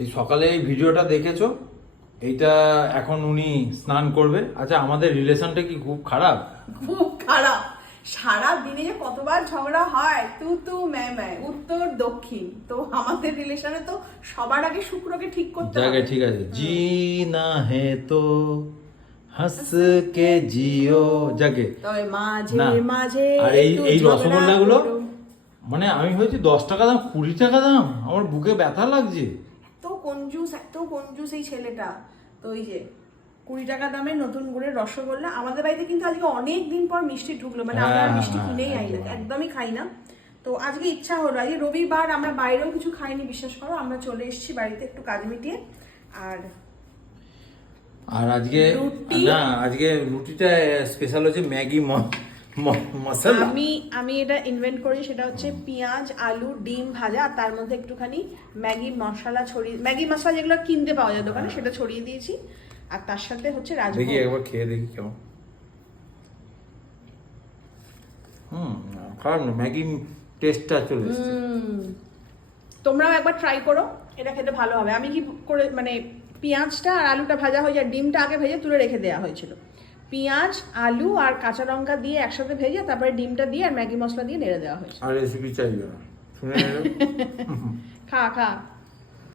এই সকালে এই ভিডিওটা দেখেছ? এইটা এখন উনি স্নান করবে। আচ্ছা আমাদের রিলেশনটা কি খুব খারাপ? খুব খারাপ। সারা দিনে যে কতবার ঝগড়া হয় তু তু ম্যায় ম্যায় উত্তর দক্ষিণ। তো আমাদের রিলেশনে তো সবার আগে শুক্রকে ঠিক করতে হবে ঠিক আছে। জিনা হে তো হাস কে জিও জাগে তবে মাঝে মাঝে আর এই এই রসগোল্লাগুলো? মানে আমি হয়েছি দশ টাকা দাম কুড়ি টাকা দাম। আমার বুকে ব্যথা লাগছে। কঞ্জুস এত কঞ্জুস এই ছেলেটা? তো ওই যে কুড়ি টাকা দামের নতুন করে রসগোল্লা। আমাদের বাড়িতে কিন্তু আজকে অনেক দিন পর মিষ্টি ঢুকলো মানে আমরা হ্যাঁ, মিষ্টি হ্যাঁ, কিনেই আই না একদম। একদমই খাই না। তো আজকে ইচ্ছা হলো আজকে রবিবার আমরা বাইরেও কিছু খাইনি বিশ্বাস করো আমরা চলে এসেছি বাড়িতে একটু কাজ মিটিয়ে। আর আর আজকে রুটি? না আজকে রুটিটা স্পেশাল হচ্ছে ম্যাগি ম- ম- মশলা। আমি আমি এটা ইনভেন্ট করি সেটা হচ্ছে পেঁয়াজ আলু ডিম ভাজা আর তার মধ্যে একটুখানি ম্যাগি মশলা ছড়িয়ে ম্যাগি মশলা যেগুলো কিনতে পাওয়া যায় দোকানে সেটা ছড়িয়ে দিয়েছি। আর তার সাথে হচ্ছে দেখি রাজভোগ একবার খেয়ে দেখি কেমন। হুম খারাপ না ম্যাগি টেস্টটা চলে এসছে। হুম। তোমরাও একবার ট্রাই করো এটা খেতে ভালো হবে। আমি কি করে মানে পেঁয়াজটা আর আলুটা ভাজা হয়ে যায় ডিমটা আগে ভেজে তুলে রেখে দেওয়া হয়েছিল। পেঁয়াজ আলু আর কাঁচা লঙ্কা দিয়ে একসাথে ভেজে তারপরে ডিমটা দিয়ে আর ম্যাগি মশলা দিয়ে নেড়ে দেওয়া হয়েছে। আর রেসিপি চাইবে না। শুনে খা খা।